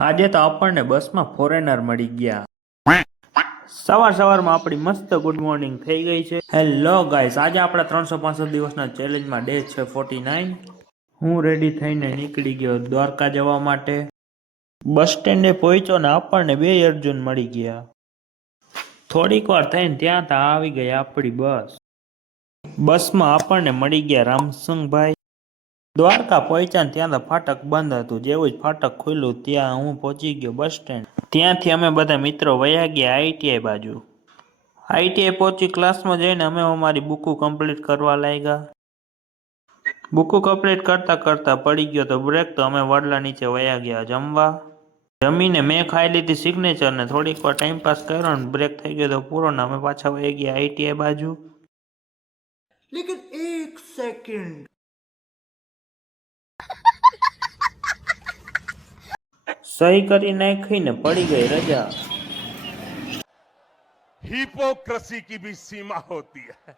આજે તો આપણને બસમાં ફોરેનર મળી ગયા। સવારમાં આપણી મસ્ત ગુડ મોર્નિંગ થઈ ગઈ છે। હેલો ગાઈસ, આજે આપણા 365 દિવસના ચેલેન્જમાં ડે છે 49। હું રેડી થઈને નીકળી ગયો દ્વારકા જવા માટે। બસ સ્ટેન્ડે પહોંચ્યો ને આપણને 2 અર્જુન મળી ગયા। થોડીક વાર થઈને ત્યાં આવી ગઈ આપણી બસ। બસમાં આપણને મળી ગયા રામસંગભાઈ। દ્વારકા પહોંચ્યા ને ત્યાં તો ફાટક બંધ હતું। જેવું જ ફાટક ખુલ્યું ત્યાં હું પહોંચી ગયો બસ સ્ટેન્ડ। ત્યાંથી અમે બધા મિત્રો વયા ગયા આઈટીઆઈ બાજુ। આઈટીઆઈ પહોંચી ક્લાસમાં જઈને અમે અમારી બુકો કમ્પ્લીટ કરવા લાગ્યા। બુકો કમ્પ્લીટ કરતા કરતા પડી ગયો તો બ્રેક, તો અમે વડલા નીચે વયા ગયા જમવા। જમીને મેં ખાઈ લીધી સિગ્નેચર ને થોડીક વાર ટાઈમ પાસ કર્યો ને બ્રેક થઈ ગયો તો પૂરો ને અમે પાછા વહી ગયા આઈટીઆઈ બાજુ। लेकिन एक सेकंड, સહી કરી નાખીને પડી ગઈ રજા। हिपोक्रेसी की भी सीमा होती है।